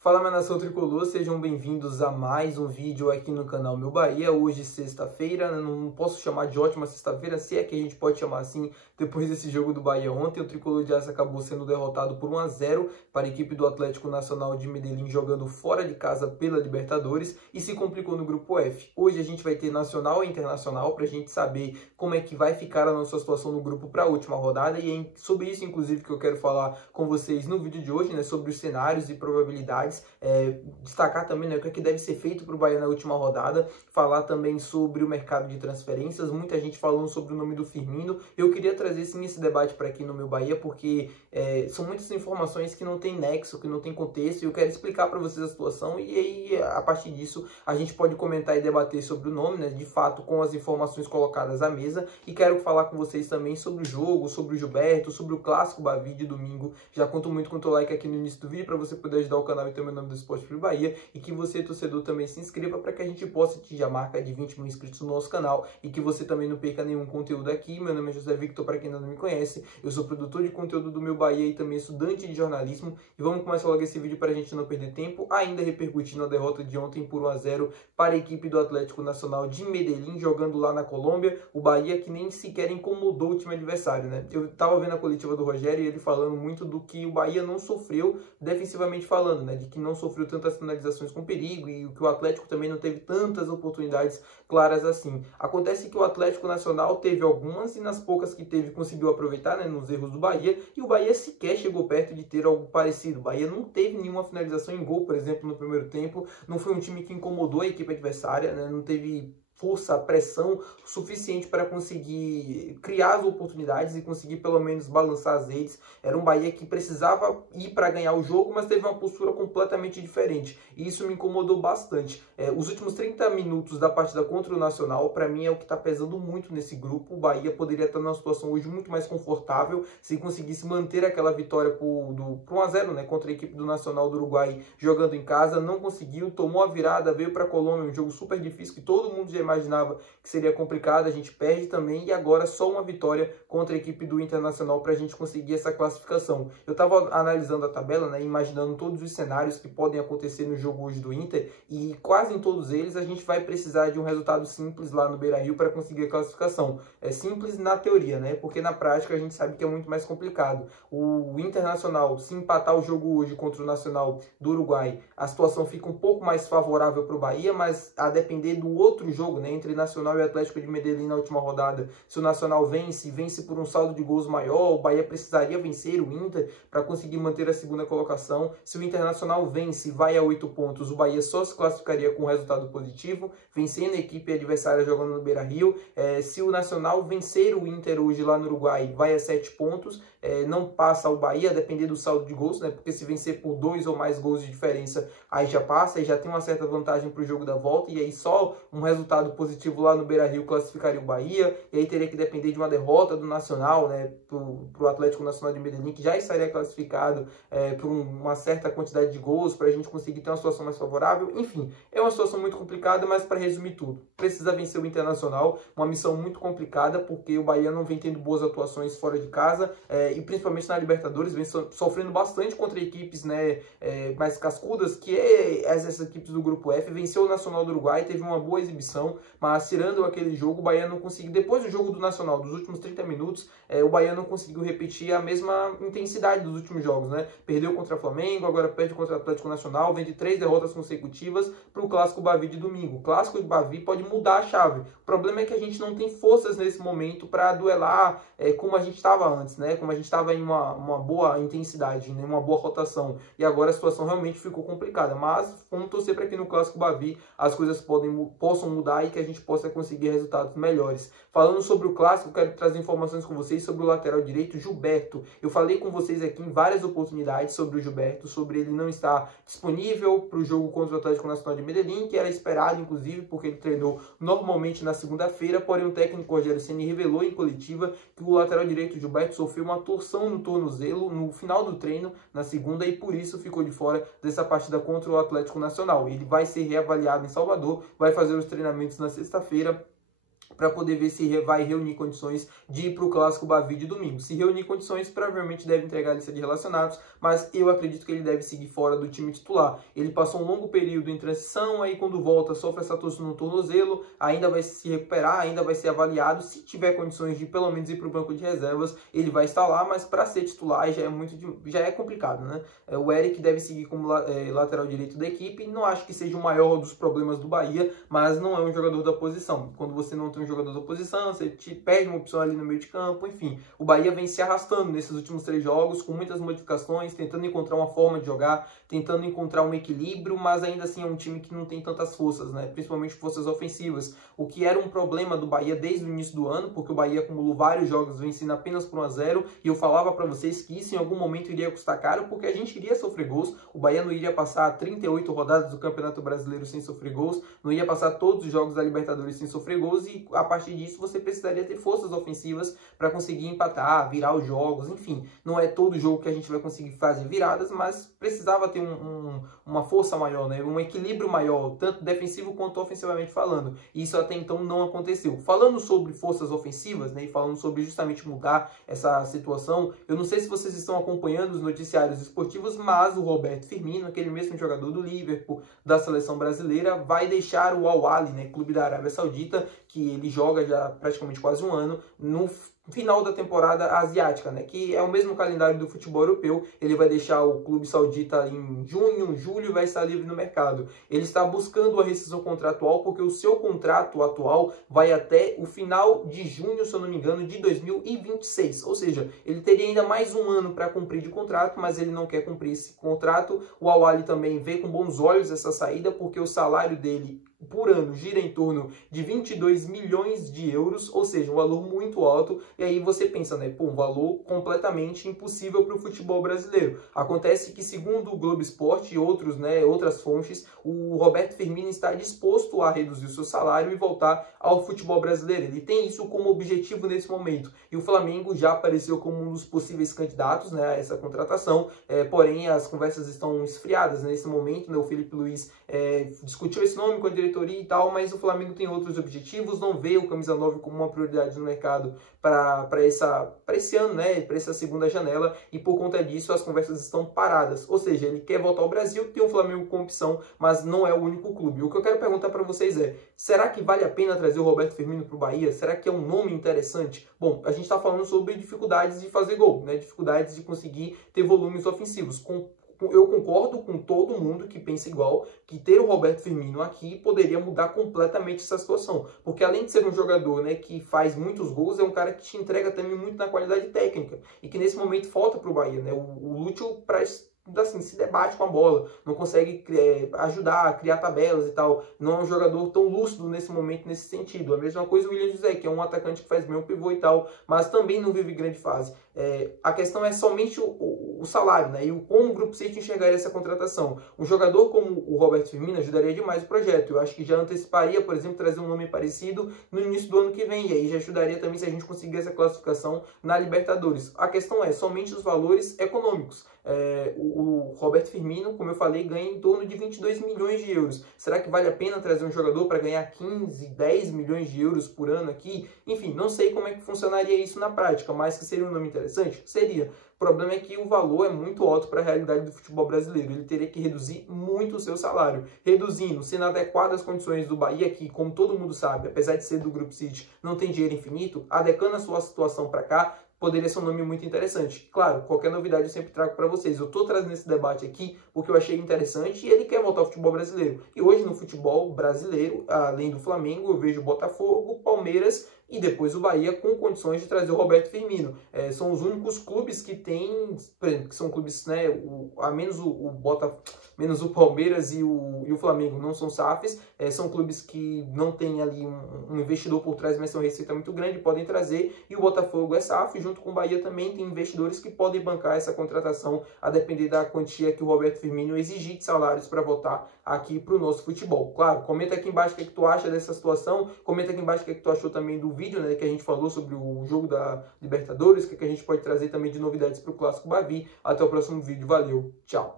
Fala, minha nação tricolor, sejam bem-vindos a mais um vídeo aqui no canal Meu Bahia. Hoje, sexta-feira, não posso chamar de ótima sexta-feira, se é que a gente pode chamar assim, depois desse jogo do Bahia ontem. O Tricolor de Aço acabou sendo derrotado por 1-0 para a equipe do Atlético Nacional de Medellín, jogando fora de casa pela Libertadores, e se complicou no grupo F. Hoje a gente vai ter Nacional e Internacional para a gente saber como é que vai ficar a nossa situação no grupo para a última rodada, e é sobre isso, inclusive, que eu quero falar com vocês no vídeo de hoje, né, sobre os cenários e probabilidades. Destacar também, né, o que é que deve ser feito para o Bahia na última rodada, falar também sobre o mercado de transferências, muita gente falando sobre o nome do Firmino. Eu queria trazer sim esse debate para aqui no Meu Bahia, porque são muitas informações que não tem nexo, que não tem contexto, e eu quero explicar para vocês a situação, e aí a partir disso a gente pode comentar e debater sobre o nome, né, de fato, com as informações colocadas à mesa. E quero falar com vocês também sobre o jogo, sobre o Gilberto, sobre o clássico Bavi de domingo. Já conto muito com o teu like aqui no início do vídeo para você poder ajudar o canal e ter o meu nome do Esporte Clube Bahia, e que você, torcedor, também se inscreva para que a gente possa atingir a marca de 20 mil inscritos no nosso canal, e que você também não perca nenhum conteúdo aqui. Meu nome é José Victor, para quem ainda não me conhece, eu sou produtor de conteúdo do Meu Bahia e também estudante de jornalismo, e vamos começar logo esse vídeo para a gente não perder tempo, ainda repercutindo a derrota de ontem por 1-0 para a equipe do Atlético Nacional de Medellín, jogando lá na Colômbia. O Bahia que nem sequer incomodou o time adversário, né? Eu tava vendo a coletiva do Rogério e ele falando muito do que o Bahia não sofreu defensivamente falando, né? De que não sofreu tantas finalizações com perigo, e que o Atlético também não teve tantas oportunidades claras assim. Acontece que o Atlético Nacional teve algumas, e nas poucas que teve conseguiu aproveitar, né, nos erros do Bahia, e o Bahia sequer chegou perto de ter algo parecido. O Bahia não teve nenhuma finalização em gol, por exemplo, no primeiro tempo. Não foi um time que incomodou a equipe adversária, né? Não teve força, pressão suficiente para conseguir criar as oportunidades e conseguir pelo menos balançar as redes. Era um Bahia que precisava ir para ganhar o jogo, mas teve uma postura completamente diferente, e isso me incomodou bastante. Os últimos 30 minutos da partida contra o Nacional, para mim, é o que está pesando muito nesse grupo. O Bahia poderia estar numa situação hoje muito mais confortável se conseguisse manter aquela vitória por 1-0, né, contra a equipe do Nacional do Uruguai, jogando em casa. Não conseguiu, tomou a virada, veio para a Colômbia, um jogo super difícil que todo mundo já imaginava que seria complicado. A gente perde também, e agora só uma vitória contra a equipe do Internacional para a gente conseguir essa classificação. Eu estava analisando a tabela, né, imaginando todos os cenários que podem acontecer no jogo hoje do Inter, e quase em todos eles a gente vai precisar de um resultado simples lá no Beira-Rio para conseguir a classificação. É simples na teoria, né, porque na prática a gente sabe que é muito mais complicado. O Internacional, se empatar o jogo hoje contra o Nacional do Uruguai, a situação fica um pouco mais favorável para o Bahia, mas a depender do outro jogo, né, entre Nacional e Atlético de Medellín na última rodada, se o Nacional vence por um saldo de gols maior, o Bahia precisaria vencer o Inter para conseguir manter a segunda colocação. Se o Internacional vence, vai a 8 pontos, o Bahia só se classificaria com um resultado positivo, vencendo a equipe adversária jogando no Beira-Rio. Se o Nacional vencer o Inter hoje lá no Uruguai, vai a 7 pontos, não passa o Bahia, a depender do saldo de gols, né, porque se vencer por 2 ou mais gols de diferença, aí já passa, e já tem uma certa vantagem para o jogo da volta, e aí só um resultado positivo lá no Beira-Rio classificaria o Bahia, e aí teria que depender de uma derrota do Nacional, né, para o Atlético Nacional de Medellín, que já estaria classificado por uma certa quantidade de gols, para a gente conseguir ter uma situação mais favorável. Enfim, é uma situação muito complicada, mas para resumir tudo, precisa vencer o Internacional, uma missão muito complicada, porque o Bahia não vem tendo boas atuações fora de casa, e principalmente na Libertadores vem sofrendo bastante contra equipes, né, mais cascudas, que essas equipes do grupo F. Venceu o Nacional do Uruguai, teve uma boa exibição, mas tirando aquele jogo, o Bahia não conseguiu, depois do jogo do Nacional, dos últimos 30 minutos, o Bahia não conseguiu repetir a mesma intensidade dos últimos jogos, né? Perdeu contra o Flamengo, agora perde contra o Atlético Nacional, vem de 3 derrotas consecutivas para o clássico Bavi de domingo. O clássico de Bavi pode mudar a chave. O problema é que a gente não tem forças nesse momento para duelar como a gente estava antes, né? Como a gente estava em uma boa intensidade, né? Uma boa rotação, e agora a situação realmente ficou complicada. Mas vamos torcer para que no clássico Bavi as coisas possam mudar e que a gente possa conseguir resultados melhores. Falando sobre o clássico, quero trazer informações com vocês sobre o lateral direito Gilberto. Eu falei com vocês aqui em várias oportunidades sobre o Gilberto, sobre ele não estar disponível para o jogo contra o Atlético Nacional de Medellín, que era esperado, inclusive, porque ele treinou normalmente na segunda-feira, porém o técnico Rogério Ceni revelou em coletiva que o lateral direito Gilberto sofreu uma torção no tornozelo no final do treino, na segunda, e por isso ficou de fora dessa partida contra o Atlético Nacional. Ele vai ser reavaliado em Salvador, vai fazer os treinamentos na sexta-feira, para poder ver se vai reunir condições de ir para o Clássico Bavi de domingo. Se reunir condições, provavelmente deve entregar a lista de relacionados, mas eu acredito que ele deve seguir fora do time titular. Ele passou um longo período em transição, aí quando volta sofre essa torção no tornozelo, ainda vai se recuperar, ainda vai ser avaliado. Se tiver condições de pelo menos ir para o banco de reservas, ele vai estar lá, mas para ser titular já é complicado, né? O Eric deve seguir como lateral direito da equipe. Não acho que seja o maior dos problemas do Bahia, mas não é um jogador da posição. Quando você não tem um jogador da posição, você te perde uma opção ali no meio de campo, enfim. O Bahia vem se arrastando nesses últimos 3 jogos, com muitas modificações, tentando encontrar uma forma de jogar, tentando encontrar um equilíbrio, mas ainda assim é um time que não tem tantas forças, né? Principalmente forças ofensivas, o que era um problema do Bahia desde o início do ano, porque o Bahia acumulou vários jogos vencendo apenas por 1-0, e eu falava para vocês que isso em algum momento iria custar caro, porque a gente iria sofrer gols. O Bahia não iria passar 38 rodadas do Campeonato Brasileiro sem sofrer gols, não ia passar todos os jogos da Libertadores sem sofrer gols, e a partir disso você precisaria ter forças ofensivas para conseguir empatar, virar os jogos, enfim. Não é todo jogo que a gente vai conseguir fazer viradas, mas precisava ter uma força maior, né? Um equilíbrio maior, tanto defensivo quanto ofensivamente falando. E isso até então não aconteceu. Falando sobre forças ofensivas, né, e falando sobre justamente mudar essa situação, eu não sei se vocês estão acompanhando os noticiários esportivos, mas o Roberto Firmino, aquele mesmo jogador do Liverpool, da seleção brasileira, vai deixar o Al Ahly, né, clube da Arábia Saudita, que ele joga já praticamente quase um ano, no final da temporada asiática, né, que é o mesmo calendário do futebol europeu. Ele vai deixar o clube saudita em junho, julho, vai estar livre no mercado. Ele está buscando a rescisão contratual porque o seu contrato atual vai até o final de junho, se eu não me engano, de 2026. Ou seja, ele teria ainda mais um ano para cumprir de contrato, mas ele não quer cumprir esse contrato. O Al Ahly também vê com bons olhos essa saída, porque o salário dele por ano gira em torno de 22 milhões de euros, ou seja, um valor muito alto. E aí você pensa, né, pô, um valor completamente impossível para o futebol brasileiro. Acontece que, segundo o Globo Esporte e outros, né, outras fontes, o Roberto Firmino está disposto a reduzir o seu salário e voltar ao futebol brasileiro. Ele tem isso como objetivo nesse momento. E o Flamengo já apareceu como um dos possíveis candidatos, né, a essa contratação, porém as conversas estão esfriadas nesse momento, né? O Felipe Luiz discutiu esse nome com a diretoria e tal, mas o Flamengo tem outros objetivos, não vê o camisa 9 como uma prioridade no mercado para esse ano, né, para essa segunda janela, e por conta disso as conversas estão paradas. Ou seja, ele quer voltar ao Brasil, tem o Flamengo como opção, mas não é o único clube. O que eu quero perguntar para vocês é: será que vale a pena trazer o Roberto Firmino para o Bahia? Será que é um nome interessante? Bom, a gente está falando sobre dificuldades de fazer gol, né, dificuldades de conseguir ter volumes ofensivos. Eu concordo com todo mundo que pensa igual, que ter o Roberto Firmino aqui poderia mudar completamente essa situação. Porque além de ser um jogador, né, que faz muitos gols, é um cara que te entrega também muito na qualidade técnica. E que nesse momento falta para o Bahia, né? O Lúcio assim, se debate com a bola, não consegue ajudar a criar tabelas e tal, não é um jogador tão lúcido nesse momento, nesse sentido. A mesma coisa o William José, que é um atacante que faz bem o pivô e tal, mas também não vive grande fase. A questão é somente o salário, né, e como o Grupo City enxergaria essa contratação. Um jogador como o Roberto Firmino ajudaria demais o projeto. Eu acho que já anteciparia, por exemplo, trazer um nome parecido no início do ano que vem, e aí já ajudaria também se a gente conseguir essa classificação na Libertadores. A questão é somente os valores econômicos. O Roberto Firmino, como eu falei, ganha em torno de 22 milhões de euros. Será que vale a pena trazer um jogador para ganhar 15, 10 milhões de euros por ano aqui? Enfim, não sei como é que funcionaria isso na prática, mas que seria um nome interessante? Seria. O problema é que o valor é muito alto para a realidade do futebol brasileiro. Ele teria que reduzir muito o seu salário. Reduzindo, sendo adequado às condições do Bahia, que, como todo mundo sabe, apesar de ser do Grupo City, não tem dinheiro infinito, adequando a sua situação para cá, poderia ser um nome muito interessante. Claro, qualquer novidade eu sempre trago para vocês. Eu estou trazendo esse debate aqui porque eu achei interessante e ele quer voltar ao futebol brasileiro. E hoje no futebol brasileiro, além do Flamengo, eu vejo Botafogo, Palmeiras e depois o Bahia com condições de trazer o Roberto Firmino. São os únicos clubes que têm, por exemplo, que são clubes, né, menos o Palmeiras e o Flamengo não são SAFs, são clubes que não têm ali um investidor por trás, mas são receita muito grande, podem trazer, e o Botafogo é SAF, junto com o Bahia também tem investidores que podem bancar essa contratação, a depender da quantia que o Roberto Firmino exigir de salários para voltar aqui para o nosso futebol. Claro, comenta aqui embaixo o que tu acha dessa situação, comenta aqui embaixo o que tu achou também do vídeo, né, que a gente falou sobre o jogo da Libertadores, o que a gente pode trazer também de novidades para o Clássico Bavi. Até o próximo vídeo, valeu, tchau!